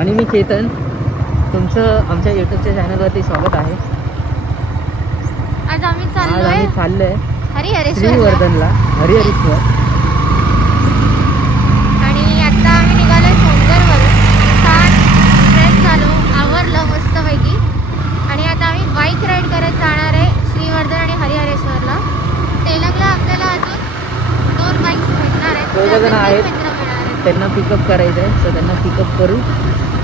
आणि मी चेतन, तुमचं आमच्या यूट्यूबच्या चॅनलवरती स्वागत आहे. आज आम्ही चाललोय हरिहरेश्वरला श्रीवर्धनला, हरिहरेश्वर. आणि आता आम्ही निघालोय सोनगरवरून. छान फ्रेश झालो, आवरलं मस्तपैकी. आणि आता आम्ही बाईक राईड करत जाणार आहे श्रीवर्धन आणि हरिहरेश्वरला. तेलंगला आपल्याला अजून 2 बाईक्स भेटणार आहेत. 2 जण आहेत, मित्र मिळणार आहेत. त्यांना पिकअप करायचं आहे, तर त्यांना पिकअप करू.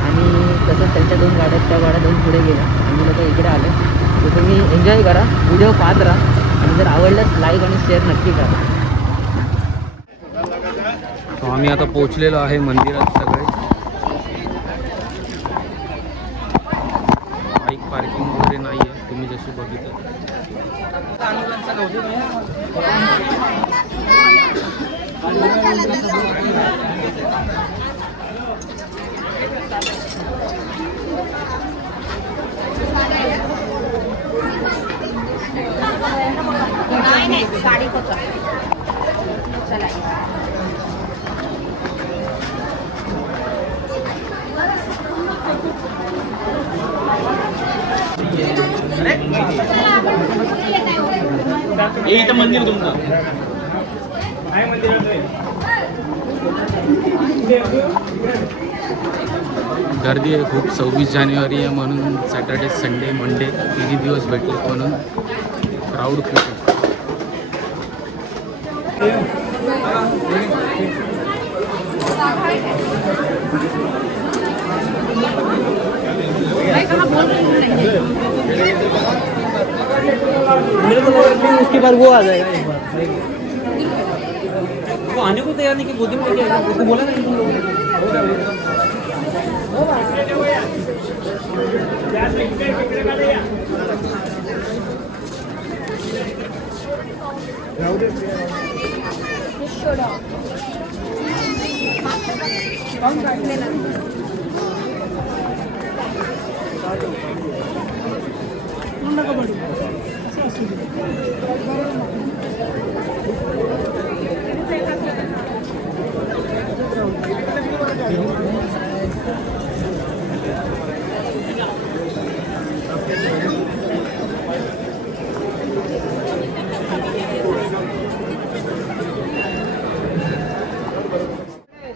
आणि तसंच त्यांच्या 2 गाड्या, त्या गाड्या 2 पुढे गेल्या. आम्ही लोक इकडे आले. तर तुम्ही एन्जॉय करा, व्हिडिओ पाहत राहा. आणि जर आवडल्यास लाईक आणि शेअर नक्की करा. तो आम्ही आता पोहोचलेलो आहे मंदिरात. सगळे बाईक पार्किंग वगैरे नाही आहे, तुम्ही जशी बघितलं. इथं मंदिर तुमचं गर्दी आहे खूप. 26 जानेवारी आहे म्हणून सॅटर्डे, संडे, मंडे 3 दिवस भेटले म्हणून क्राऊड खूप आहे. उसके बाद वो आ जाएगा एक बार. वो आने को तैयार नहीं कि गोदी में लेके उसको बोला ना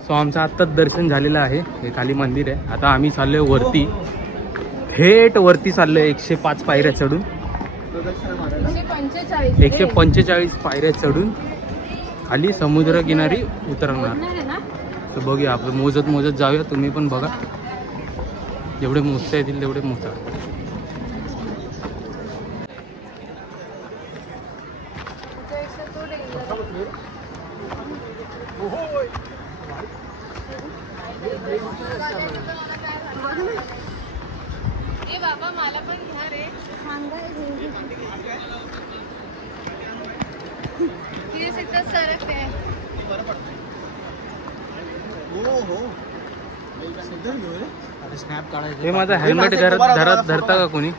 सो आमचं आत्ताच दर्शन झालेलं आहे. हे खाली मंदिर आहे. आता आम्ही चाललोय वरती, थेट वरती चाललोय. 105 पायऱ्या चढून, 145 पायऱ्या चढून खाली समुद्रकिनारी उतरणार. तर बघूया, आपण मोजत जाऊया. तुम्ही पण बघा, जेवढे मोजता येतील तेवढे मोजा. बाबा मला पण घ्या रे. सरकते. हे माझा हेल्मेट घरात धरता का कोणी?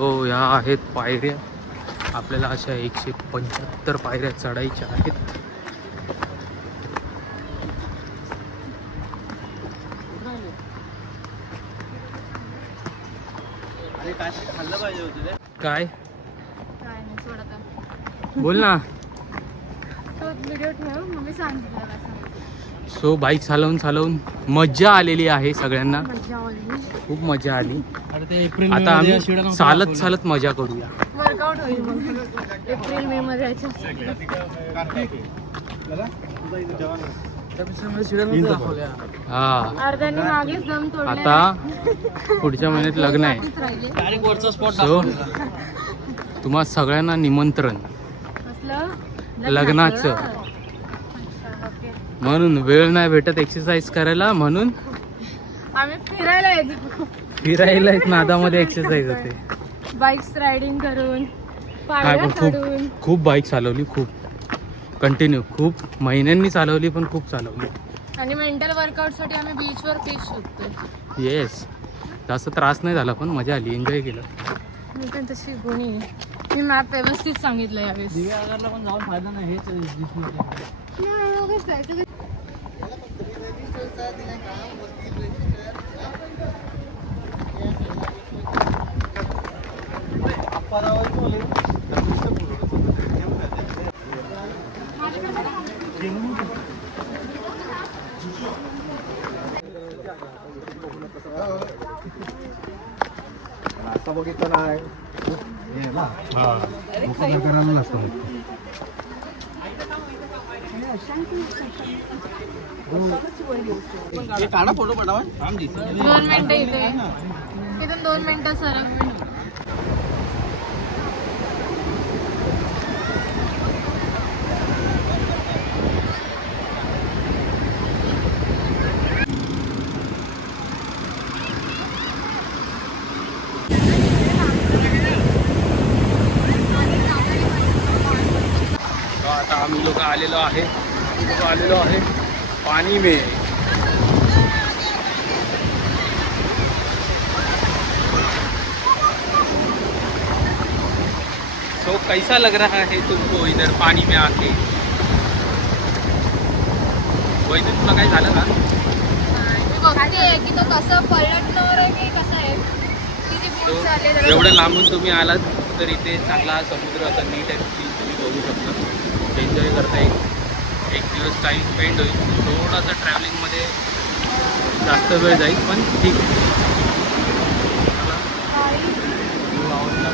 तो या आहेत पायऱ्या. आपल्याला अशा 175 पायऱ्या चढायच्या आहेत. काय बोल ना. व्हिडिओ ठेव, मग मी सांगितलं. सो बाईक चालवून मज्जा आलेली आहे सगळ्यांना. मजा आली, खूप मजा आली. एप्रिल आता आम्ही चालत मजा करूया. वर्कआउट होईल मग एप्रिल मे मध्ये हा. अर्ध्याने मागेच दम तोडले. आता पुढच्या महिन्यात लग्न आहे. सो तुम्हा सगळ्यांना निमंत्रण लग्नाचं. म्हणून वेळ नाही भेटत एक्सरसाइज करायला, म्हणून आम्ही फिरायला येतो, फिरायला नादामध्ये एक्सरसाइज होते. बाईक्स रायडिंग करून, काय पायऱ्या पण चढून. खूप बाईक चालवली, खूप कंटिन्यू, खूप महिन्यांनी चालवली, पण खूप चालवली. आणि मेंटल वर्कआउटसाठी आम्ही बीचवर फिश शोधतोय. येस, जास्त त्रास नाही झाला, पण मजा आली, एन्जॉय केलं. मी पण तशी गुणी आहे. मी मॅप व्यवस्थित सांगितलं यावेळेस. दिव्यागरला पण जाऊन फायदा नाही, हेच आता बघितलं नाही हे ना करायला लागतं. काढा फोटो पाठवा. 2 मिनिटं इथे, इथून 2 मिनिटं सरक. आता आम्ही लोक आलेलो आहे पानी में. तो कैसा लग रहा है तुमको इधर पानी में आके? वैद्य तुला काय झालं का? मी बघते की तो कसं पलटणार आहे की कसं आहे, किती बोट चालले जरा. एवढं लांबून तुम्ही आलात तर इथे चांगला समुद्र असा नीट आहे, तुम्ही बघू शकता. एन्जॉय करता एक दिवस टाईम स्पेंड होईल. थोडासा ट्रॅव्हलिंगमध्ये जास्त वेळ जाईल, पण ठीक आहे. व्ह्यू आवडला.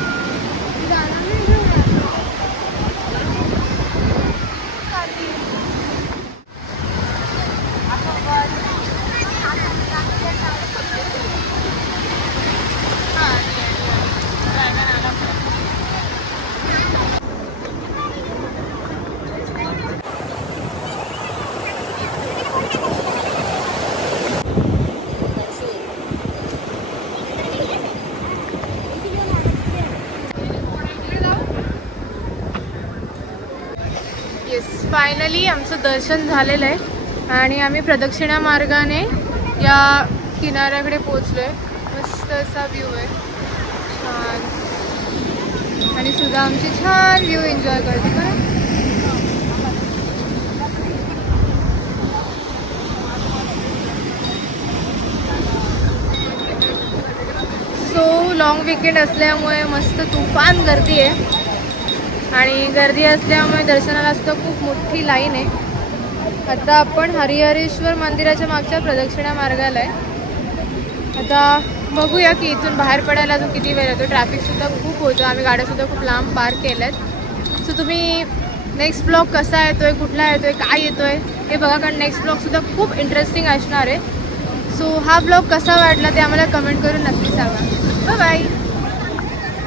येस, फायनली आमचं दर्शन झालेलं आहे आणि आम्ही प्रदक्षिणा मार्गाने या किनाऱ्याकडे पोचलो आहे. मस्त असा व्ह्यू आहे, छान. आणि सुद्धा आमची छान व्ह्यू एन्जॉय करते का. सो लॉंग विकेंड असल्यामुळे मस्त तुफान गर्दी आहे आणि गर्दी असल्यामुळे दर्शनाला सुद्धा खूप मोठी लाईन आहे. आता आपण हरिहरेश्वर मंदिराच्या मागच्या प्रदक्षिणा मार्गाला आहे. आता बघूया की इथून बाहेर पडायला अजून किती वेळ येतो. ट्रॅफिकसुद्धा खूप होतं, आम्ही गाड्यासुद्धा खूप लांब पार्क केल्या आहेत. सो तुम्ही नेक्स्ट ब्लॉग कसा येतो आहे, कुठला येतो आहे, काय येतो आहे हे बघा, कारण नेक्स्ट ब्लॉगसुद्धा खूप इंटरेस्टिंग असणार आहे. सो हा ब्लॉग कसा वाटला ते आम्हाला कमेंट करून नक्की सांगा. Bye bye.